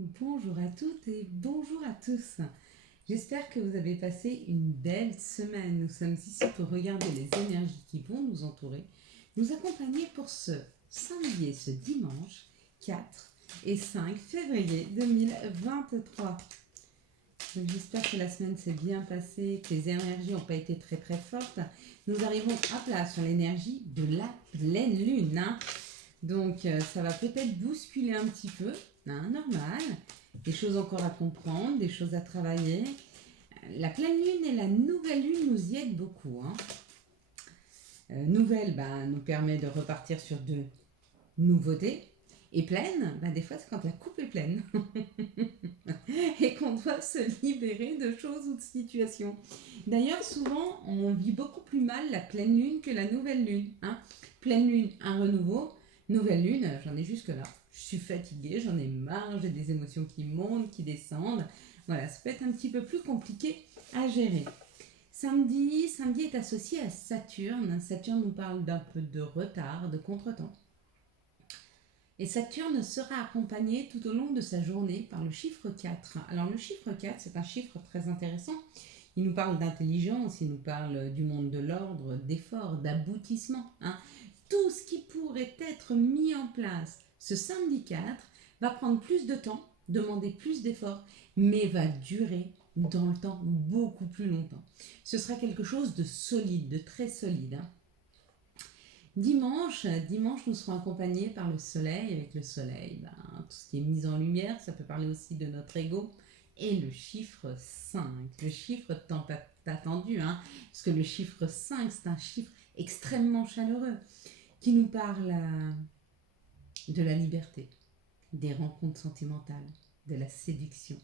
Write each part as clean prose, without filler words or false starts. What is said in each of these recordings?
Bonjour à toutes et bonjour à tous. J'espère que vous avez passé une belle semaine. Nous sommes ici pour regarder les énergies qui vont nous entourer, nous accompagner pour ce samedi et ce dimanche 4 et 5 février 2023. Donc j'espère que la semaine s'est bien passée, que les énergies n'ont pas été très fortes. Nous arrivons à plat sur l'énergie de la pleine lune. Donc ça va peut-être bousculer un petit peu, normal. Des choses encore à comprendre, des choses à travailler. La pleine lune et la nouvelle lune nous y aident beaucoup. Nouvelle nous permet de repartir sur de nouveautés. Et pleine, des fois c'est quand la coupe est pleine et qu'on doit se libérer de choses ou de situations. D'ailleurs, souvent, on vit beaucoup plus mal la pleine lune que la nouvelle lune. Pleine lune, un renouveau. Nouvelle lune, j'en ai jusque là. Je suis fatiguée, j'en ai marre, j'ai des émotions qui montent, qui descendent. Voilà, ça peut être un petit peu plus compliqué à gérer. Samedi est associé à Saturne. Saturne nous parle d'un peu de retard, de contretemps. Et Saturne sera accompagné tout au long de sa journée par le chiffre 4. Alors le chiffre 4, c'est un chiffre très intéressant. Il nous parle d'intelligence, il nous parle du monde de l'ordre, d'effort, d'aboutissement. Tout ce qui pourrait être mis en place ce samedi 4 va prendre plus de temps, demander plus d'efforts, mais va durer dans le temps beaucoup plus longtemps. Ce sera quelque chose de solide, de très solide. Dimanche, nous serons accompagnés par le soleil. Avec le soleil, tout ce qui est mise en lumière, ça peut parler aussi de notre ego. Et le chiffre 5, le chiffre tant attendu, parce que le chiffre 5, c'est un chiffre extrêmement chaleureux qui nous parle de la liberté, des rencontres sentimentales, de la séduction,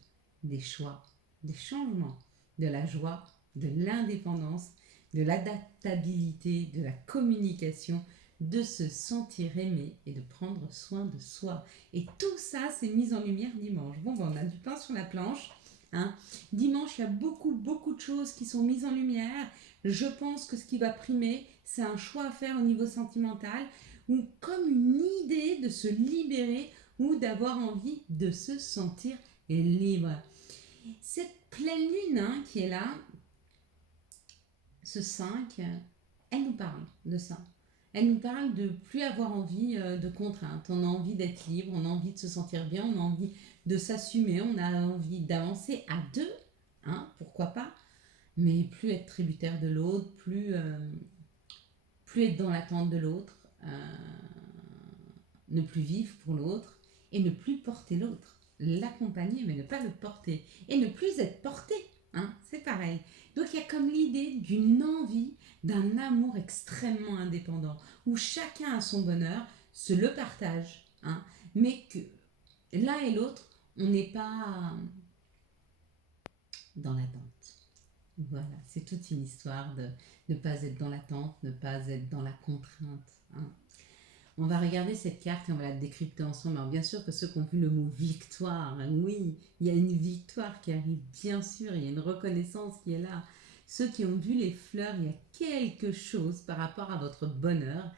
des choix, des changements, de la joie, de l'indépendance, de l'adaptabilité, de la communication, de se sentir aimé et de prendre soin de soi. Et tout ça, c'est mis en lumière dimanche. Bon, on a du pain sur la planche. Dimanche, il y a beaucoup de choses qui sont mises en lumière. Je pense que ce qui va primer, c'est un choix à faire au niveau sentimental ou comme une idée de se libérer ou d'avoir envie de se sentir libre. Cette pleine lune qui est là, ce 5, elle nous parle de ça. Elle nous parle de plus avoir envie de contraintes. On a envie d'être libre, on a envie de se sentir bien, on a envie de s'assumer, on a envie d'avancer à deux, pourquoi pas, mais plus être tributaire de l'autre, plus être dans l'attente de l'autre, ne plus vivre pour l'autre et ne plus porter l'autre. L'accompagner mais ne pas le porter. Et ne plus être porté, c'est pareil. Donc il y a comme l'idée d'une envie, d'un amour extrêmement indépendant, où chacun a son bonheur, se le partage, mais que l'un et l'autre, on n'est pas dans l'attente. Voilà, c'est toute une histoire de ne pas être dans l'attente, ne pas être dans la contrainte. On va regarder cette carte et on va la décrypter ensemble. Alors bien sûr que ceux qui ont vu le mot victoire, oui, il y a une victoire qui arrive, bien sûr, il y a une reconnaissance qui est là. Ceux qui ont vu les fleurs, il y a quelque chose par rapport à votre bonheur,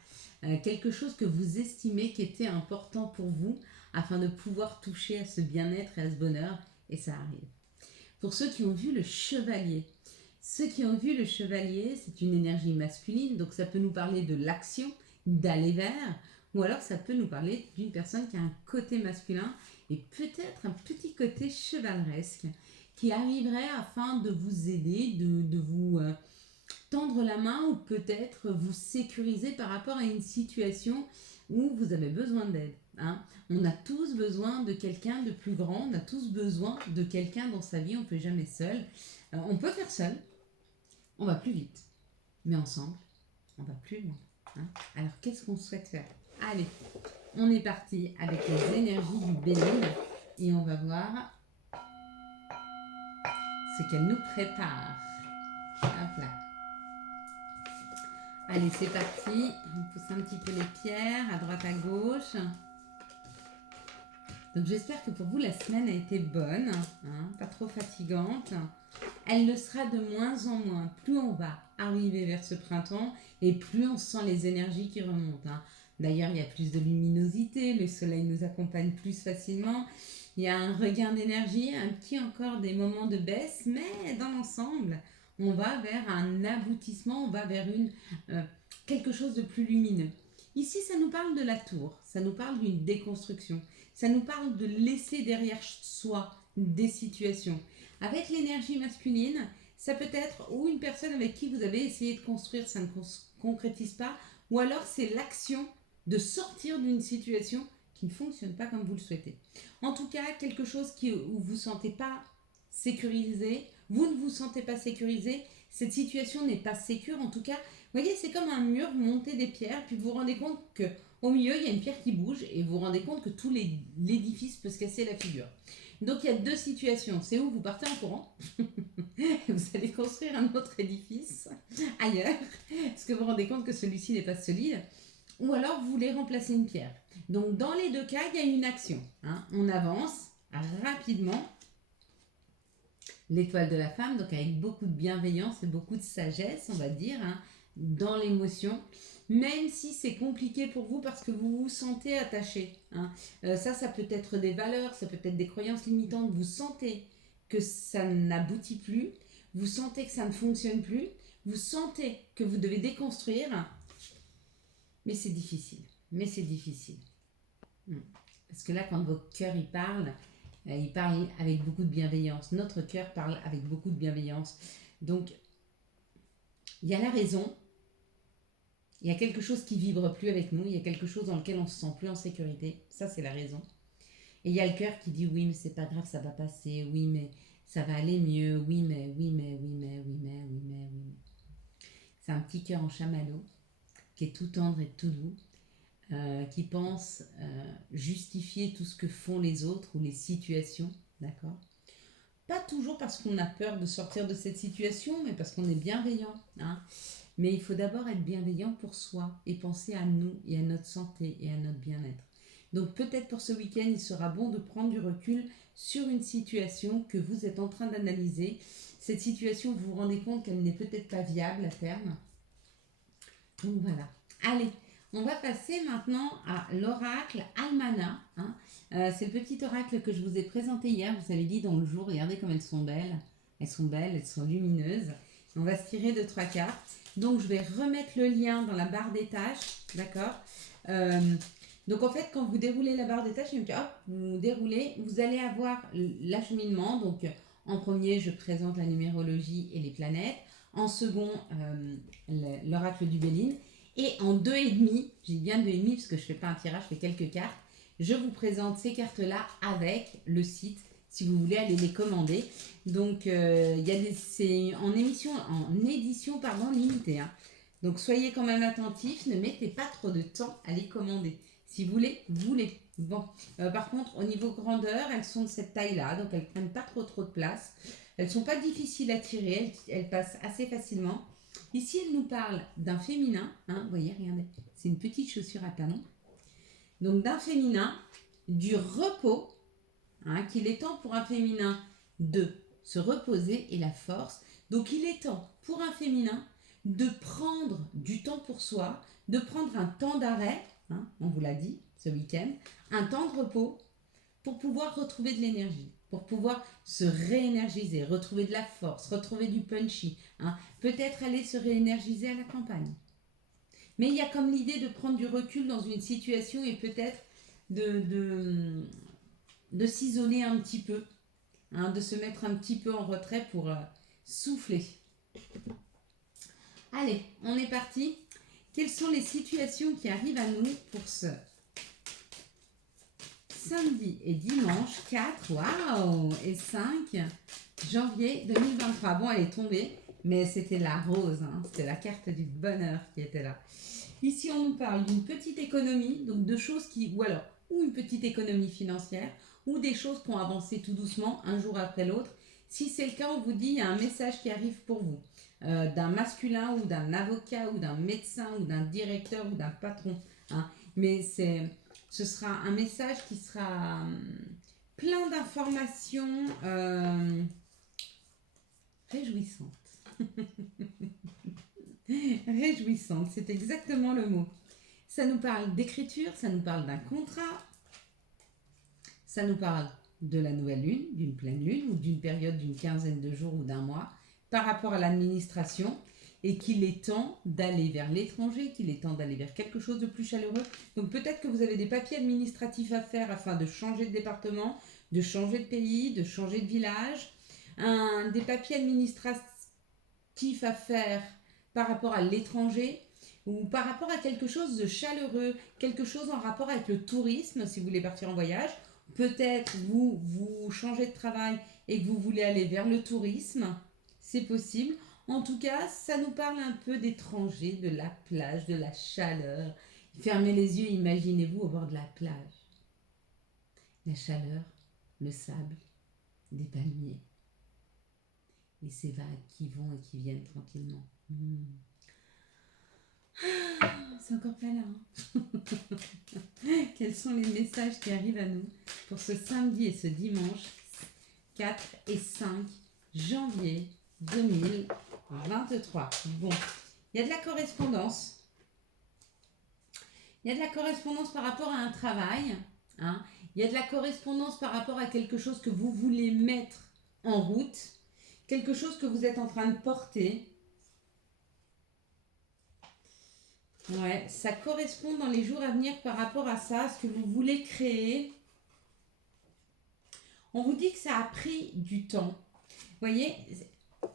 quelque chose que vous estimez qui était important pour vous afin de pouvoir toucher à ce bien-être et à ce bonheur, et ça arrive. Pour ceux qui ont vu le chevalier, c'est une énergie masculine, donc ça peut nous parler de l'action, d'aller vers, ou alors ça peut nous parler d'une personne qui a un côté masculin et peut-être un petit côté chevaleresque qui arriverait afin de vous aider, de vous tendre la main ou peut-être vous sécuriser par rapport à une situation où vous avez besoin d'aide. On a tous besoin de quelqu'un de plus grand, on a tous besoin de quelqu'un dans sa vie, on ne peut jamais seul. On peut faire seul, on va plus vite, mais ensemble, on va plus loin. Alors qu'est-ce qu'on souhaite faire? Allez, on est parti avec les énergies du Bénin et on va voir ce qu'elle nous prépare. Hop là. Allez, c'est parti. On pousse un petit peu les pierres à droite à gauche. Donc j'espère que pour vous la semaine a été bonne, pas trop fatigante. Elle le sera de moins en moins. Plus on va arriver vers ce printemps et plus on sent les énergies qui remontent. D'ailleurs, il y a plus de luminosité, le soleil nous accompagne plus facilement. Il y a un regain d'énergie, un petit encore des moments de baisse, mais dans l'ensemble, on va vers un aboutissement, on va vers quelque chose de plus lumineux. Ici, ça nous parle de la tour, ça nous parle d'une déconstruction, ça nous parle de laisser derrière soi des situations. Avec l'énergie masculine, ça peut être ou une personne avec qui vous avez essayé de construire, ça ne concrétise pas, ou alors c'est l'action de sortir d'une situation qui ne fonctionne pas comme vous le souhaitez. En tout cas, quelque chose où vous ne vous sentez pas sécurisé, vous ne vous sentez pas sécurisé, cette situation n'est pas sécure. En tout cas, vous voyez, c'est comme un mur, vous montez des pierres, puis vous vous rendez compte qu'au milieu, il y a une pierre qui bouge, et vous vous rendez compte que tout l'édifice peut se casser la figure. Donc il y a deux situations. C'est où vous partez en courant, vous allez construire un autre édifice ailleurs, parce que vous vous rendez compte que celui-ci n'est pas solide, ou alors vous voulez remplacer une pierre. Donc dans les deux cas, il y a une action. On avance rapidement. L'étoile de la femme, donc avec beaucoup de bienveillance et beaucoup de sagesse, on va dire, dans l'émotion, même si c'est compliqué pour vous parce que vous vous sentez attaché. Ça peut être des valeurs, ça peut être des croyances limitantes. Vous sentez que ça n'aboutit plus, vous sentez que ça ne fonctionne plus, vous sentez que vous devez déconstruire, mais c'est difficile. Parce que là, quand votre cœur il parle avec beaucoup de bienveillance. Notre cœur parle avec beaucoup de bienveillance. Donc, il y a la raison, il y a quelque chose qui vibre plus avec nous, il y a quelque chose dans lequel on se sent plus en sécurité. Ça, c'est la raison. Et il y a le cœur qui dit oui, mais c'est pas grave, ça va passer. Oui, mais ça va aller mieux. Oui, mais. C'est un petit cœur en chamallow qui est tout tendre et tout doux. Qui pense justifier tout ce que font les autres ou les situations, d'accord? Pas toujours parce qu'on a peur de sortir de cette situation, mais parce qu'on est bienveillant. Mais il faut d'abord être bienveillant pour soi et penser à nous et à notre santé et à notre bien-être. Donc peut-être pour ce week-end, il sera bon de prendre du recul sur une situation que vous êtes en train d'analyser. Cette situation, vous vous rendez compte qu'elle n'est peut-être pas viable à terme. Donc voilà. Allez, on va passer maintenant à l'oracle Almana. C'est le petit oracle que je vous ai présenté hier. Vous avez dit dans le jour, regardez comme elles sont belles. Elles sont lumineuses. On va se tirer 2-3 cartes. Donc je vais remettre le lien dans la barre des tâches. D'accord. Donc en fait, quand vous déroulez la barre des tâches, vous déroulez, vous allez avoir l'acheminement. Donc en premier, je présente la numérologie et les planètes. En second, l'oracle du Béline. Et en 2,5, j'ai bien 2,5 parce que je ne fais pas un tirage, je fais quelques cartes. Je vous présente ces cartes-là avec le site, si vous voulez aller les commander. Donc, c'est en édition limitée. Donc, soyez quand même attentifs, ne mettez pas trop de temps à les commander. Si vous voulez. Bon, par contre, au niveau grandeur, elles sont de cette taille-là, donc elles ne prennent pas trop de place. Elles ne sont pas difficiles à tirer, elles passent assez facilement. Ici, elle nous parle d'un féminin, vous voyez, regardez, c'est une petite chaussure à talons. Donc d'un féminin, du repos, qu'il est temps pour un féminin de se reposer et la force. Donc il est temps pour un féminin de prendre du temps pour soi, de prendre un temps d'arrêt, on vous l'a dit ce week-end, un temps de repos pour pouvoir retrouver de l'énergie, pour pouvoir se réénergiser, retrouver de la force, retrouver du punchy. Peut-être aller se réénergiser à la campagne. Mais il y a comme l'idée de prendre du recul dans une situation et peut-être de s'isoler un petit peu, de se mettre un petit peu en retrait pour souffler. Allez, on est parti. Quelles sont les situations qui arrivent à nous pour ce samedi et dimanche 4, waouh, et 5 janvier 2023. Bon, elle est tombée, mais c'était la rose, c'était la carte du bonheur qui était là. Ici, on nous parle d'une petite économie, donc de choses ou une petite économie financière, ou des choses qui ont avancé tout doucement, un jour après l'autre. Si c'est le cas, on vous dit, il y a un message qui arrive pour vous, d'un masculin ou d'un avocat ou d'un médecin ou d'un directeur ou d'un patron. Mais ce sera un message qui sera plein d'informations réjouissantes. Réjouissante, c'est exactement le mot. Ça nous parle d'écriture, ça nous parle d'un contrat, ça nous parle de la nouvelle lune, d'une pleine lune ou d'une période d'une quinzaine de jours ou d'un mois par rapport à l'administration et qu'il est temps d'aller vers l'étranger, qu'il est temps d'aller vers quelque chose de plus chaleureux. Donc peut-être que vous avez des papiers administratifs à faire afin de changer de département, de changer de pays, de changer de village, des papiers administratifs à faire par rapport à l'étranger ou par rapport à quelque chose de chaleureux, quelque chose en rapport avec le tourisme si vous voulez partir en voyage. Peut-être vous changez de travail et que vous voulez aller vers le tourisme, c'est possible. En tout cas, ça nous parle un peu d'étrangers, de la plage, de la chaleur. Fermez les yeux, imaginez-vous au bord de la plage. La chaleur, le sable, des palmiers et ces vagues qui vont et qui viennent tranquillement. C'est encore pas là. Quels sont les messages qui arrivent à nous pour ce samedi et ce dimanche 4 et 5 janvier 2023. Bon, il y a de la correspondance. Il y a de la correspondance par rapport à un travail. Hein. Il y a de la correspondance par rapport à quelque chose que vous voulez mettre en route. Quelque chose que vous êtes en train de porter. Ouais, ça correspond dans les jours à venir par rapport à ça, ce que vous voulez créer. On vous dit que ça a pris du temps. Vous voyez,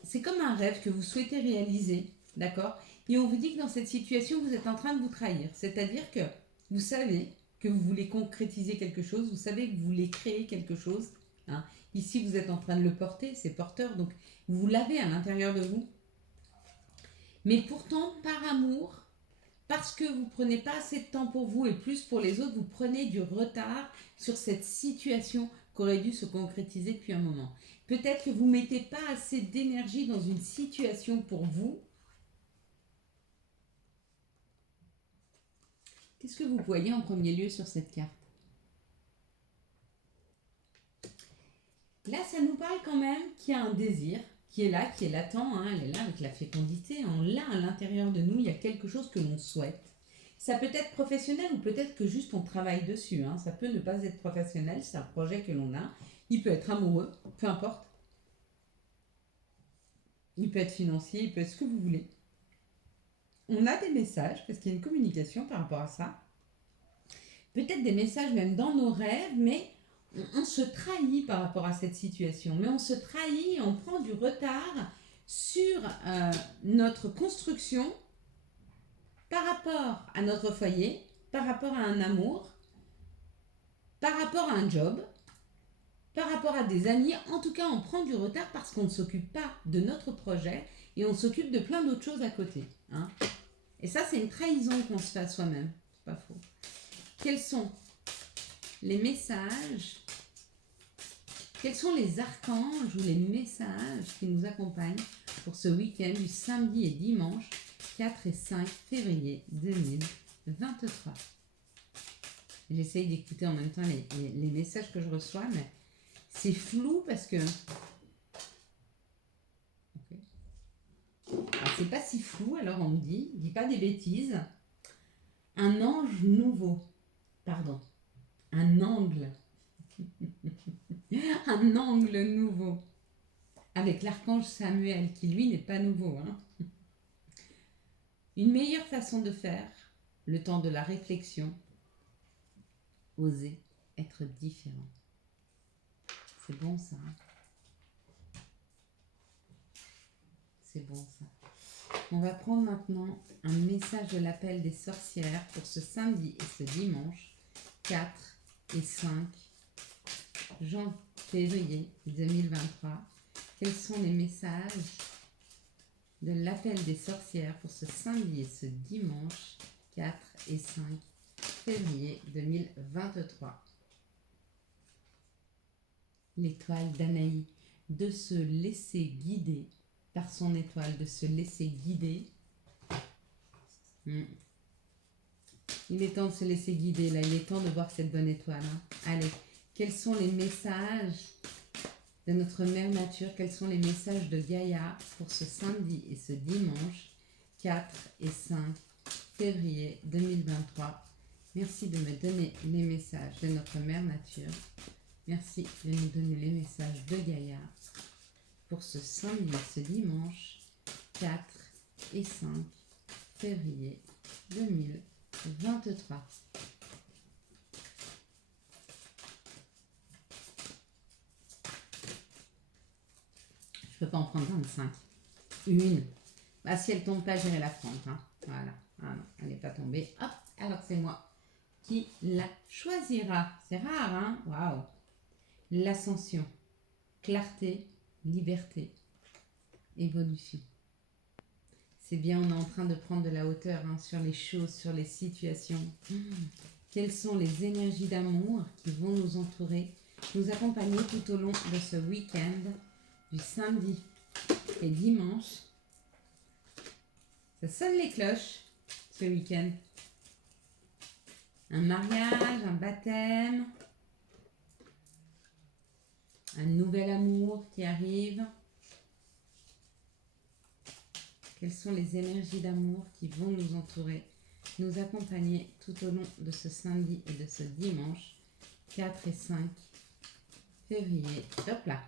c'est comme un rêve que vous souhaitez réaliser, d'accord? Et on vous dit que dans cette situation, vous êtes en train de vous trahir. C'est-à-dire que vous savez que vous voulez concrétiser quelque chose, vous savez que vous voulez créer quelque chose. Hein. Ici, vous êtes en train de le porter, c'est porteur, donc vous l'avez à l'intérieur de vous. Mais pourtant, par amour, parce que vous ne prenez pas assez de temps pour vous et plus pour les autres, vous prenez du retard sur cette situation qui aurait dû se concrétiser depuis un moment. Peut-être que vous ne mettez pas assez d'énergie dans une situation pour vous. Qu'est-ce que vous voyez en premier lieu sur cette carte? Là, ça nous parle quand même qu'il y a un désir qui est là, qui est latent, hein, elle est là avec la fécondité. On l'a à l'intérieur de nous, il y a quelque chose que l'on souhaite. Ça peut être professionnel ou peut-être que juste on travaille dessus. Hein. Ça peut ne pas être professionnel, c'est un projet que l'on a. Il peut être amoureux, peu importe. Il peut être financier, il peut être ce que vous voulez. On a des messages, parce qu'il y a une communication par rapport à ça. Peut-être des messages même dans nos rêves, mais on se trahit par rapport à cette situation. Mais on se trahit et on prend du retard sur notre construction par rapport à notre foyer, par rapport à un amour, par rapport à un job, par rapport à des amis. En tout cas, on prend du retard parce qu'on ne s'occupe pas de notre projet et on s'occupe de plein d'autres choses à côté. Hein. Et ça, c'est une trahison qu'on se fait à soi-même. C'est pas faux. Quels sont les messages? Quels sont les archanges ou les messages qui nous accompagnent pour ce week-end du samedi et dimanche 4 et 5 février 2023? J'essaye d'écouter en même temps les messages que je reçois, mais c'est flou parce que... Okay. Alors, c'est pas si flou, alors on me dit, dis pas des bêtises. Un ange nouveau, pardon, un angle. Un angle nouveau. Avec l'archange Samuel, qui lui n'est pas nouveau. Hein. Une meilleure façon de faire, le temps de la réflexion, oser être différent. C'est bon ça. Hein. C'est bon ça. On va prendre maintenant un message de l'appel des sorcières pour ce samedi et ce dimanche 4 et 5 février 2023. Quels sont les messages de l'appel des sorcières pour ce samedi et ce dimanche 4 et 5 février 2023? L'étoile d'Anaï, de se laisser guider par son étoile, de se laisser guider. Il est temps de se laisser guider, là, il est temps de voir cette bonne étoile. Hein. Allez, quels sont les messages de notre mère nature? Quels sont les messages de Gaïa pour ce samedi et ce dimanche 4 et 5 février 2023? Merci de me donner les messages de notre mère nature Merci de nous donner les messages de Gaïa pour ce samedi, ce dimanche 4 et 5 février 2023. Je peux pas en prendre 25. Une. Bah, si elle tombe pas, j'irai la prendre. Hein. Voilà. Ah non, elle n'est pas tombée. Hop, alors c'est moi qui la choisira. C'est rare, hein? Waouh! L'ascension, clarté, liberté, évolution. C'est bien, on est en train de prendre de la hauteur hein, sur les choses, sur les situations. Quelles sont les énergies d'amour qui vont nous entourer, nous accompagner tout au long de ce week-end, du samedi et dimanche. Ça sonne les cloches, ce week-end. Un mariage, un baptême, un nouvel amour qui arrive. Quelles sont les énergies d'amour qui vont nous entourer, nous accompagner tout au long de ce samedi et de ce dimanche 4 et 5 février. Hop là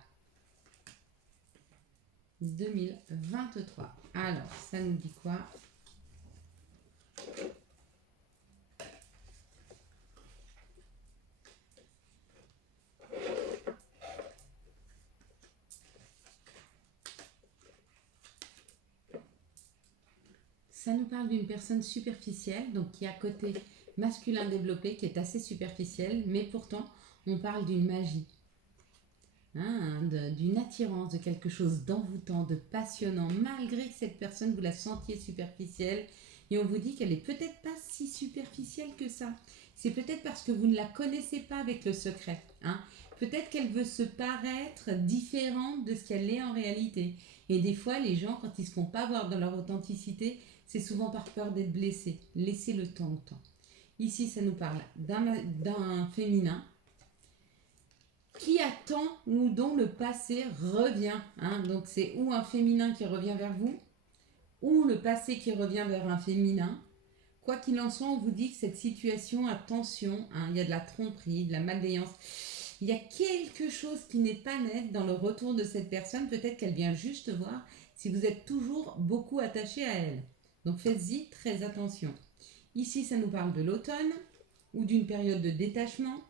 2023. Alors, ça nous dit quoi? Ça nous parle d'une personne superficielle, donc qui a côté masculin développé, qui est assez superficielle, mais pourtant, on parle d'une magie, hein, d'une attirance, de quelque chose d'envoûtant, de passionnant, malgré que cette personne, vous la sentiez superficielle, et on vous dit qu'elle n'est peut-être pas si superficielle que ça. C'est peut-être parce que vous ne la connaissez pas avec le secret. Hein. Peut-être qu'elle veut se paraître différente de ce qu'elle est en réalité. Et des fois, les gens, quand ils ne se font pas voir dans leur authenticité, c'est souvent par peur d'être blessés. Laissez le temps au temps. Ici, ça nous parle d'un féminin qui attend ou dont le passé revient. Hein. Donc, c'est ou un féminin qui revient vers vous, ou le passé qui revient vers un féminin. Quoi qu'il en soit, on vous dit que cette situation a tension. Hein. Il y a de la tromperie, de la malveillance. Il y a quelque chose qui n'est pas net dans le retour de cette personne. Peut-être qu'elle vient juste voir si vous êtes toujours beaucoup attaché à elle. Donc faites-y très attention. Ici, ça nous parle de l'automne ou d'une période de détachement,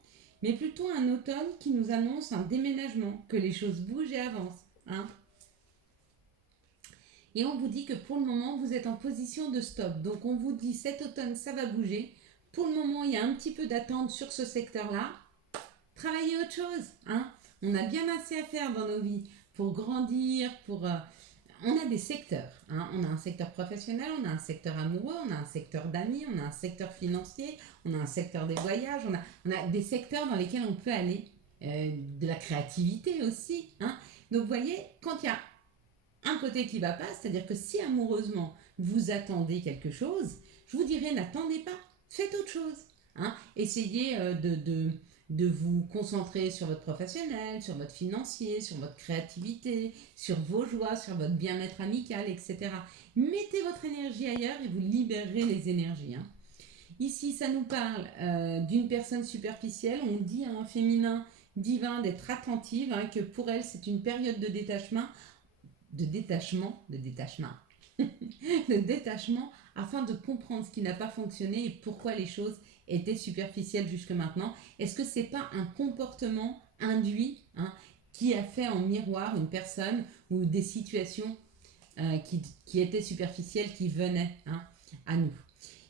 mais plutôt un automne qui nous annonce un déménagement, que les choses bougent et avancent. Hein. Et on vous dit que pour le moment, vous êtes en position de stop. Donc on vous dit cet automne, ça va bouger. Pour le moment, il y a un petit peu d'attente sur ce secteur-là. Travaillez autre chose. Hein. On a bien assez à faire dans nos vies pour grandir, pour... on a des secteurs. Hein. On a un secteur professionnel, on a un secteur amoureux, on a un secteur d'amis, on a un secteur financier, on a un secteur des voyages, on a des secteurs dans lesquels on peut aller. De la créativité aussi. Hein. Donc vous voyez, quand il y a un côté qui ne va pas, c'est-à-dire que si amoureusement vous attendez quelque chose, je vous dirais n'attendez pas, faites autre chose. Hein. Essayez de vous concentrer sur votre professionnel, sur votre financier, sur votre créativité, sur vos joies, sur votre bien-être amical, etc. Mettez votre énergie ailleurs et vous libérerez les énergies. Hein. Ici, ça nous parle d'une personne superficielle. On dit à un féminin divin d'être attentive, hein, que pour elle, c'est une période de détachement, de détachement afin de comprendre ce qui n'a pas fonctionné et pourquoi les choses étaient superficielles jusque maintenant. Est-ce que c'est pas un comportement induit, hein, qui a fait en miroir une personne ou des situations qui étaient superficielles qui venaient, hein, à nous?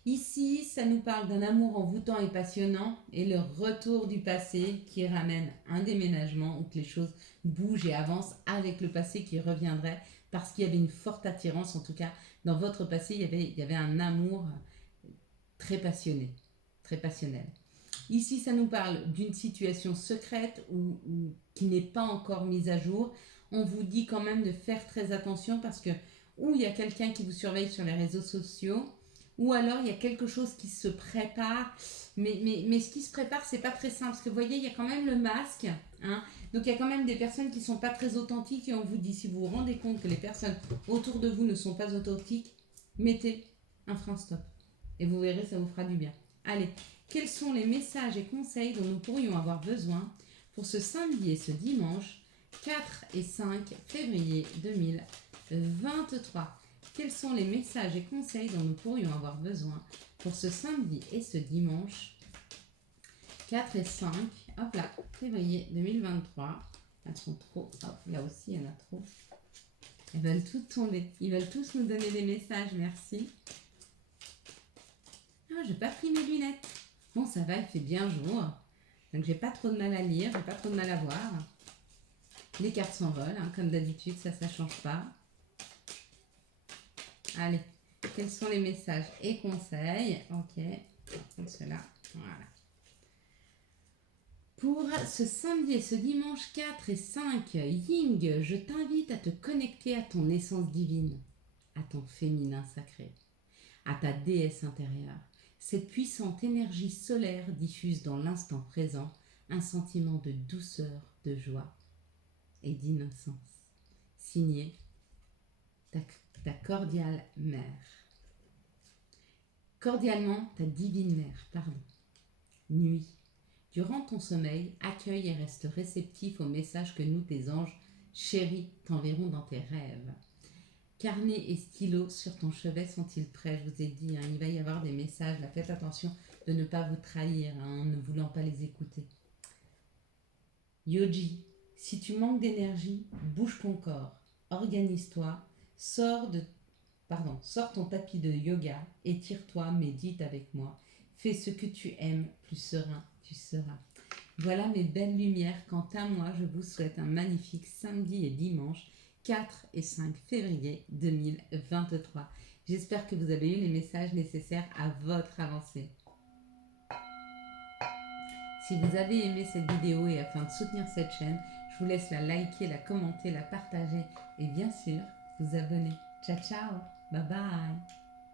Ici, ça nous parle d'un amour envoûtant et passionnant et le retour du passé qui ramène un déménagement où que les choses bougent et avancent avec le passé qui reviendrait parce qu'il y avait une forte attirance, en tout cas dans votre passé, il y avait un amour très passionné, très passionnel. Ici, ça nous parle d'une situation secrète ou qui n'est pas encore mise à jour. On vous dit quand même de faire très attention parce que ou il y a quelqu'un qui vous surveille sur les réseaux sociaux, ou alors il y a quelque chose qui se prépare, mais ce qui se prépare, c'est pas très simple, parce que vous voyez, il y a quand même le masque, hein. Donc il y a quand même des personnes qui sont pas très authentiques, et on vous dit, si vous vous rendez compte que les personnes autour de vous ne sont pas authentiques, mettez un frein stop, et vous verrez, ça vous fera du bien. Allez, quels sont les messages et conseils dont nous pourrions avoir besoin pour ce samedi et ce dimanche 4 et 5 février 2023. Quels sont les messages et conseils dont nous pourrions avoir besoin pour ce samedi et ce dimanche 4 et 5, hop là, février 2023. Elles sont trop, hop, là aussi il y en a trop. Elles veulent toutes tomber. Ils veulent tous nous donner des messages, merci. Ah, j'ai pas pris mes lunettes. Bon, ça va, il fait bien jour. Donc j'ai pas trop de mal à lire, j'ai pas trop de mal à voir. Les cartes s'envolent, hein, comme d'habitude, ça change pas. Allez, quels sont les messages et conseils? Ok, on va prendre cela, voilà. Pour ce samedi et ce dimanche 4 et 5, Ying, je t'invite à te connecter à ton essence divine, à ton féminin sacré, à ta déesse intérieure. Cette puissante énergie solaire diffuse dans l'instant présent un sentiment de douceur, de joie et d'innocence. Signé ta cordiale mère. Cordialement, ta divine mère, pardon. Nuit. Durant ton sommeil, accueille et reste réceptif aux messages que nous, tes anges chéris, t'enverront dans tes rêves. Carnet et stylo sur ton chevet sont-ils prêts? Je vous ai dit, hein, il va y avoir des messages. Là, faites attention de ne pas vous trahir hein, en ne voulant pas les écouter. Yogi, si tu manques d'énergie, bouge ton corps, organise-toi, sors ton tapis de yoga, étire-toi, médite avec moi. Fais ce que tu aimes, plus serein tu seras. Voilà mes belles lumières. Quant à moi, je vous souhaite un magnifique samedi et dimanche 4 et 5 février 2023. J'espère que vous avez eu les messages nécessaires à votre avancée. Si vous avez aimé cette vidéo et afin de soutenir cette chaîne, je vous laisse la liker, la commenter, la partager et bien sûr vous abonner. Ciao ciao, bye bye.